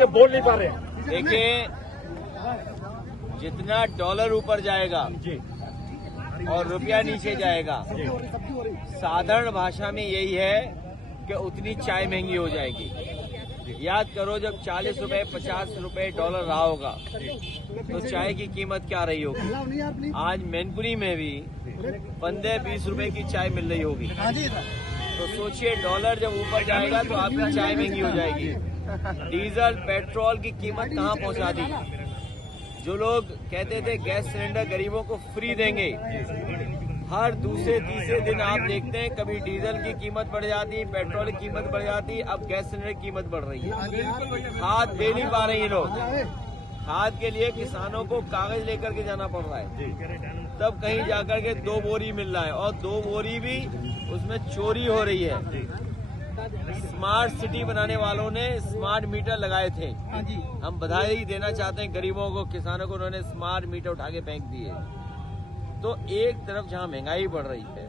ये बोल नहीं पा रहे हैं। देखिए, जितना डॉलर ऊपर जाएगा और रुपया नीचे जाएगा, साधारण भाषा में यही है कि उतनी चाय महंगी हो जाएगी। याद करो, जब 40 रुपए 50 रुपए डॉलर रहा होगा तो चाय की कीमत क्या रही होगी। आज मैनपुरी में भी 15-20 रुपए की चाय मिल रही होगी। तो सोचिए, डॉलर जब ऊपर जाएगा तो आपकी चाय महंगी हो जाएगी। डीजल पेट्रोल की कीमत कहाँ पहुँचा दी। जो लोग कहते थे गैस सिलेंडर गरीबों को फ्री देंगे, हर दूसरे तीसरे दिन आप देखते हैं कभी डीजल की कीमत बढ़ जाती, पेट्रोल की कीमत बढ़ जाती, अब गैस सिलेंडर की कीमत बढ़ रही है। खाद दे नहीं पा रहे हैं लोग। खाद के लिए किसानों को कागज लेकर के जाना पड़ रहा है, तब कहीं जाकर के 2 बोरी मिल रहा है, और 2 बोरी भी उसमें चोरी हो रही है। स्मार्ट सिटी बनाने वालों ने स्मार्ट मीटर लगाए थे। हम बधाई देना चाहते हैं गरीबों को, किसानों को, उन्होंने स्मार्ट मीटर उठा के फेंक दिए। तो एक तरफ जहां महंगाई बढ़ रही है,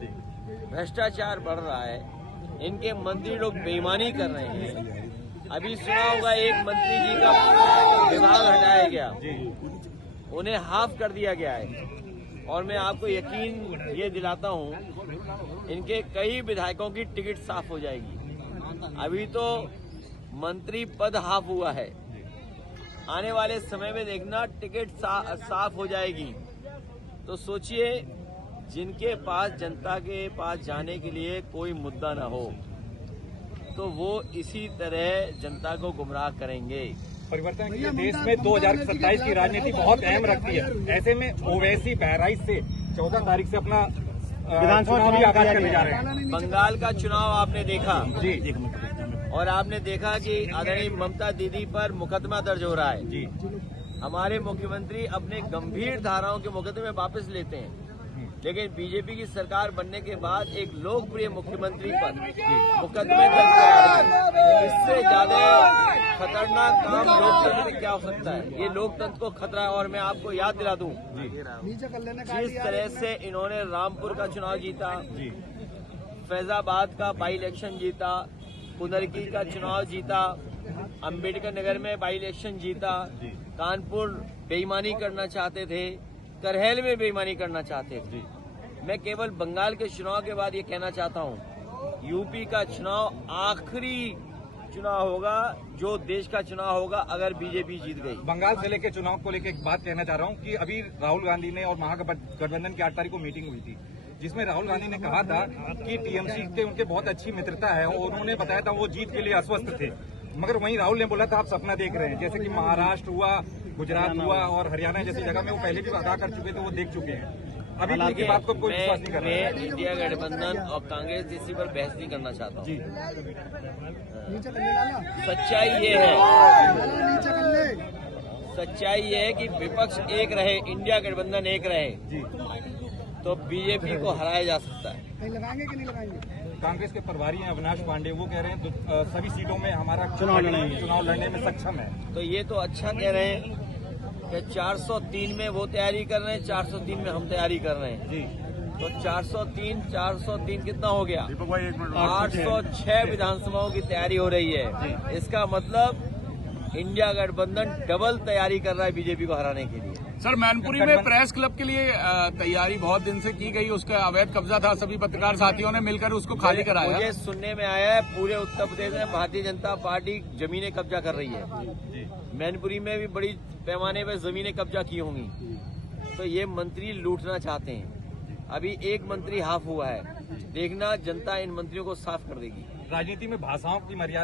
भ्रष्टाचार बढ़ रहा है, इनके मंत्री लोग बेईमानी कर रहे हैं। अभी सुना होगा एक मंत्री जी का विभाग हटाया गया, उन्हें हाफ कर दिया गया है। और मैं आपको यकीन ये दिलाता हूं, इनके कई विधायकों की टिकट साफ हो जाएगी। अभी तो मंत्री पद हाफ हुआ है, आने वाले समय में देखना टिकट साफ हो जाएगी। तो सोचिए, जिनके पास जनता के पास जाने के लिए कोई मुद्दा न हो तो वो इसी तरह जनता को गुमराह करेंगे। परिवर्तन के देश में 2027 की राजनीति बहुत अहम रखती है। ऐसे में ओवैसी बहराइच से 14 तारीख से अपना चुनावी आगाज करने जा रहे हैं। बंगाल का चुनाव आपने देखा जी, और आपने देखा कि आदरणीय ममता दीदी पर मुकदमा दर्ज हो रहा है जी। हमारे मुख्यमंत्री अपने गंभीर धाराओं के मुकदमे वापस लेते हैं, लेकिन बीजेपी की सरकार बनने के बाद एक लोकप्रिय मुख्यमंत्री पर मुकदमे दर्ज कराए। इससे ज्यादा खतरनाक काम लोकतंत्र में क्या हो सकता है। ये लोकतंत्र को खतरा है। और मैं आपको याद दिला दूं, जिस तरह से इन्होंने रामपुर का चुनाव जीता, फैजाबाद का बाई इलेक्शन जीता, कुनरकी का चुनाव जीता, अंबेडकर नगर में बाई इलेक्शन जीता, कानपुर बेईमानी करना चाहते थे, करहैल में बेईमानी करना चाहते थे। मैं केवल बंगाल के चुनाव के बाद ये कहना चाहता हूँ, यूपी का चुनाव आखिरी चुनाव होगा जो देश का चुनाव होगा अगर बीजेपी जीत गई। बंगाल जिले के चुनाव को लेकर एक बात कहना चाह रहा हूँ कि अभी राहुल गांधी ने और महागठबंधन की 8 तारीख को मीटिंग हुई थी, जिसमें राहुल गांधी ने कहा था कि टीएमसी से उनके बहुत अच्छी मित्रता है, और उन्होंने बताया था वो जीत के लिए आश्वस्त थे। मगर वहीं राहुल ने बोला था आप सपना देख रहे हैं, जैसे कि महाराष्ट्र हुआ, गुजरात हुआ और हरियाणा जैसी जगह में वो पहले भी आगाह कर चुके थे, वो देख चुके हैं। अभी की बात को कोई विश्वास नहीं कर रहा है। मैं इंडिया गठबंधन और कांग्रेस इसी पर बहस नहीं करना चाहता हूँ। सच्चाई ये है कि विपक्ष एक रहे, इंडिया गठबंधन एक रहे, तो बीजेपी को हराया जा सकता है। लगाएंगे कि नहीं लगाएंगे? कांग्रेस के प्रभारी हैं अविनाश पांडे, वो कह रहे हैं सभी सीटों में हमारा चुनाव लड़ने में सक्षम है। तो ये तो अच्छा कह रहे हैं कि 403 में वो तैयारी कर रहे हैं, 403 में हम तैयारी कर रहे हैं जी। तो 403 कितना हो गया? 806 विधानसभाओं की तैयारी हो रही है। इसका मतलब इंडिया गठबंधन डबल तैयारी कर रहा है बीजेपी को हराने के लिए। सर, मैनपुरी में प्रेस क्लब के लिए तैयारी बहुत दिन से की गई, उसका अवैध कब्जा था, सभी पत्रकार साथियों ने मिलकर उसको खाली कराया। मुझे सुनने में आया है पूरे उत्तर प्रदेश में भारतीय जनता पार्टी जमीनें कब्जा कर रही है। मैनपुरी में भी बड़ी पैमाने पर जमीनें कब्जा की होंगी। तो ये मंत्री लूटना चाहते हैं। अभी एक मंत्री हाफ हुआ है, देखना जनता इन मंत्रियों को साफ कर देगी। राजनीति में भाषाओं की मर्यादा